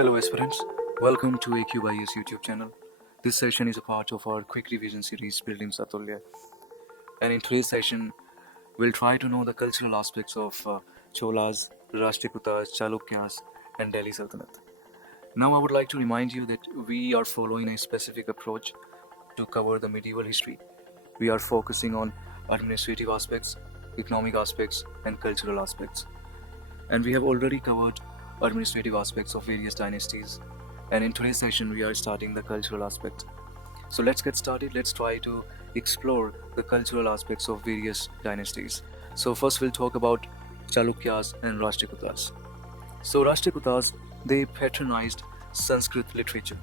Hello aspirants, welcome to AQYS YouTube channel. This session is a part of our quick revision series Prelims Atulya. And in today's session, we'll try to know the cultural aspects of Cholas, Rashtrakutas, Chalukyas and Delhi Sultanate. Now I would like to remind you that we are following a specific approach to cover the medieval history. We are focusing on administrative aspects, economic aspects and cultural aspects. And we have already covered administrative aspects of various dynasties, and in today's session we are starting the cultural aspect. So let's get started. Let's try to explore the cultural aspects of various dynasties. So first we'll talk about Chalukyas and Rashtrakutas. So Rashtrakutas, they patronized Sanskrit literature,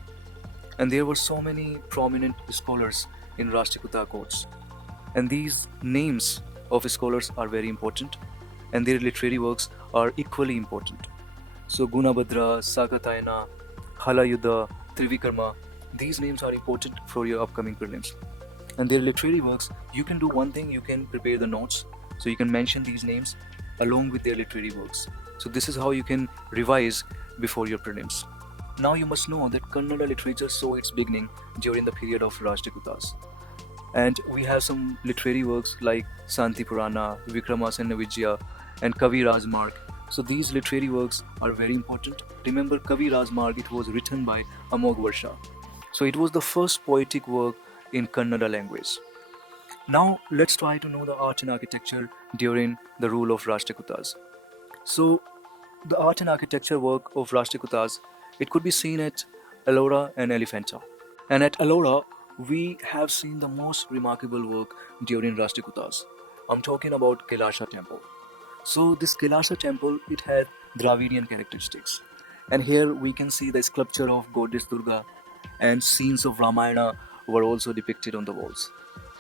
and there were so many prominent scholars in Rashtrakuta courts, and these names of scholars are very important and their literary works are equally important. So Gunabhadra, Sakatayana, Halayuddha, Trivikrama, these names are important for your upcoming prelims. And their literary works, you can do one thing, you can prepare the notes. So you can mention these names along with their literary works. So this is how you can revise before your prelims. Now you must know that Kannada literature saw its beginning during the period of Rashtrakutas. And we have some literary works like Santi Purana, Vikramasena Vijaya and Kavi Rajmarg. So these literary works are very important. Remember Kavi Rajmarg, it was written by Amogh Varsha. So it was the first poetic work in Kannada language. Now let's try to know the art and architecture during the rule of Rashtrakutas. So the art and architecture work of Rashtrakutas, it could be seen at Ellora and Elephanta. And at Ellora, we have seen the most remarkable work during Rashtrakutas. I'm talking about Kailasha temple. So this Kailasha temple, it had Dravidian characteristics. And here we can see the sculpture of goddess Durga and scenes of Ramayana were also depicted on the walls.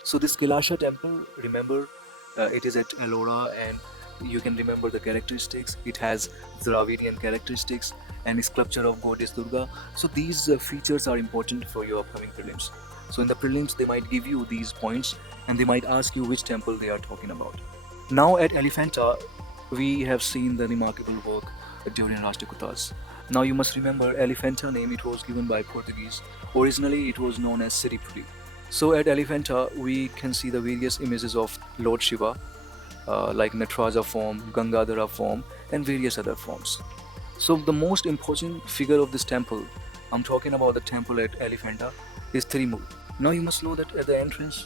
So this Kailasha temple, remember, it is at Ellora and you can remember the characteristics. It has Dravidian characteristics and sculpture of goddess Durga. So these features are important for your upcoming prelims. So in the prelims, they might give you these points and they might ask you which temple they are talking about. Now at Elephanta, we have seen the remarkable work during Rashtrakutas. Now you must remember Elephanta name, it was given by Portuguese. Originally it was known as Siripuri. So at Elephanta, we can see the various images of Lord Shiva, like Nataraja form, Gangadhara form and various other forms. So the most important figure of this temple, I'm talking about the temple at Elephanta, is Thirumal. Now you must know that at the entrance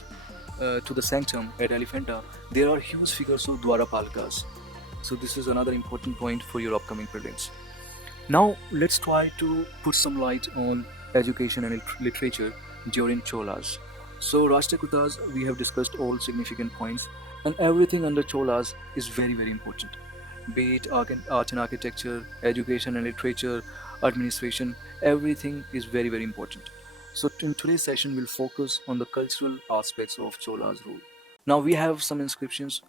to the sanctum at Elephanta, there are huge figures of Dwarapalakas. So this is another important point for your upcoming prelims. Now let's try to put some light on education and literature during Cholas. So Rashtrakutas, we have discussed all significant points, and everything under Cholas is very important. Be it art and architecture, education and literature, administration, everything is very important. So in today's session, we'll focus on the cultural aspects of Chola's rule. Now we have some inscriptions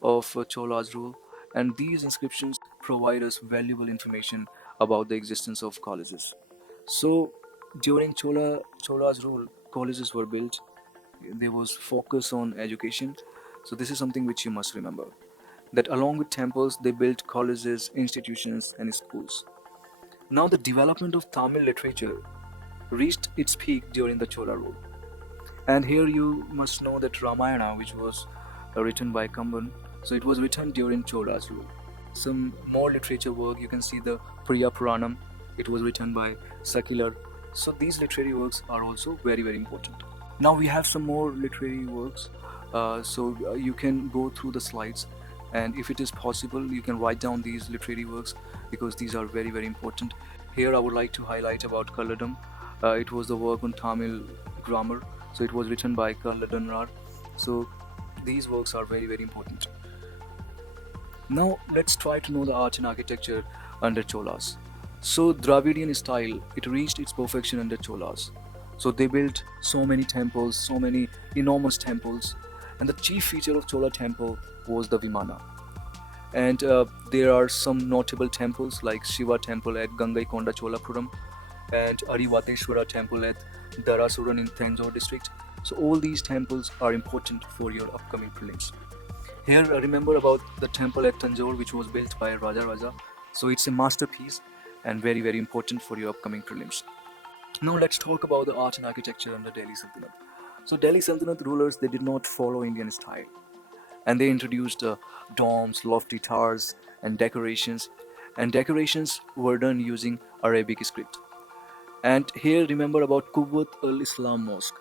of Chola's rule, and these inscriptions provide us valuable information about the existence of colleges. So during Chola's rule, colleges were built. There was focus on education. So this is something which you must remember. That along with temples, they built colleges, institutions and schools. Now the development of Tamil literature reached its peak during the Chola rule. And here you must know that Ramayana, which was written by Kamban, so it was written during Chola's rule. Some more literature work, you can see the Priya Puranam, it was written by Sakilar. So these literary works are also very important. Now we have some more literary works, so you can go through the slides, and if it is possible, you can write down these literary works because these are very important. Here I would like to highlight about Kalladam. It was the work on Tamil grammar, so it was written by Kalladanrar. So these works are very important. Now let's try to know the art and architecture under Cholas. So Dravidian style, it reached its perfection under Cholas. So they built so many temples, so many enormous temples, and the chief feature of Chola temple was the Vimana. And there are some notable temples like Shiva temple at Gangaikonda Cholapuram and Arivateshwara temple at Darasuran in Tanjore district. So all these temples are important for your upcoming prelims. Here remember about the temple at Tanjore which was built by Raja. So it's a masterpiece and very, very important for your upcoming prelims. Now let's talk about the art and architecture under Delhi Sultanate. So Delhi Sultanate rulers, they did not follow Indian style, and they introduced domes, lofty towers, and decorations. And decorations were done using Arabic script. And here remember about Quwwat al-Islam Mosque.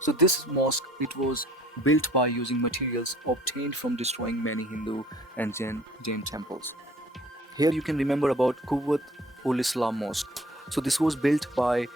So this mosque, it was built by using materials obtained from destroying many Hindu and Jain temples. Here you can remember about Quwwat ul-Islam Mosque. So this was built by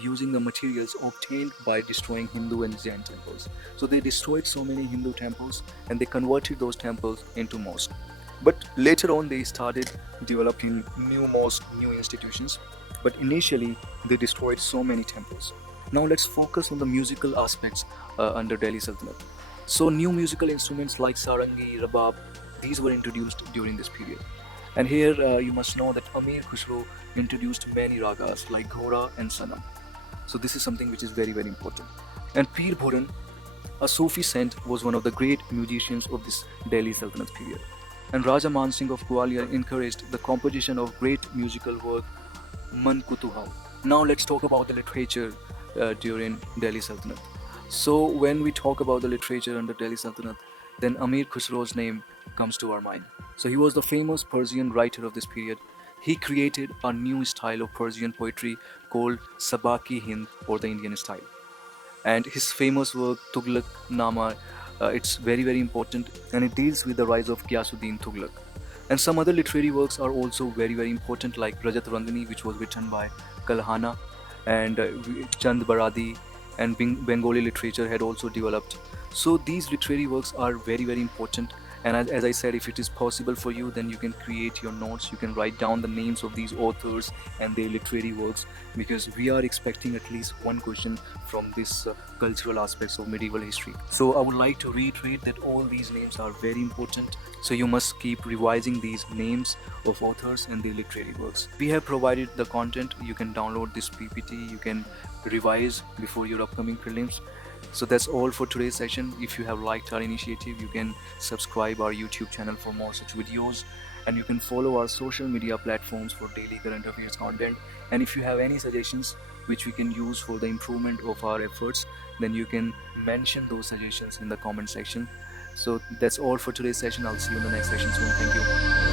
using the materials obtained by destroying Hindu and Jain temples. So they destroyed so many Hindu temples and they converted those temples into mosques. But later on they started developing new mosques, new institutions. But initially they destroyed so many temples. Now let's focus on the musical aspects under Delhi Sultanate. So new musical instruments like sarangi, rabab, these were introduced during this period. And here you must know that Amir Khusro introduced many ragas like Ghora and Sanam. So this is something which is very, very important. And Pir Bhuran, a Sufi saint, was one of the great musicians of this Delhi Sultanate period. And Raja Man Singh of Gwalior encouraged the composition of great musical work Man Kutuhal. Now let's talk about the literature during Delhi Sultanate. So when we talk about the literature under Delhi Sultanate, then Amir Khusro's name comes to our mind. So he was the famous Persian writer of this period. He created a new style of Persian poetry called Sabaki Hind, or the Indian style. And his famous work Tughlaq Nama, it's very, very important, and it deals with the rise of Ghiyasuddin Tughlaq. And some other literary works are also very, very important, like Rajat Rangani, which was written by Kalhana, and Chand Baradi, and Bengali literature had also developed. So these literary works are very, very important. And as I said, if it is possible for you, then you can create your notes, you can write down the names of these authors and their literary works, because we are expecting at least one question from this cultural aspects of medieval history. So I would like to reiterate that all these names are very important. So you must keep revising these names of authors and their literary works. We have provided the content. You can download this PPT, you can revise before your upcoming prelims. So that's all for today's session. If you have liked our initiative, you can subscribe our YouTube channel for more such videos, and you can follow our social media platforms for daily current affairs content. And if you have any suggestions which we can use for the improvement of our efforts, then you can mention those suggestions in the comment section. So that's all for today's session. I'll see you in the next session soon. Thank you.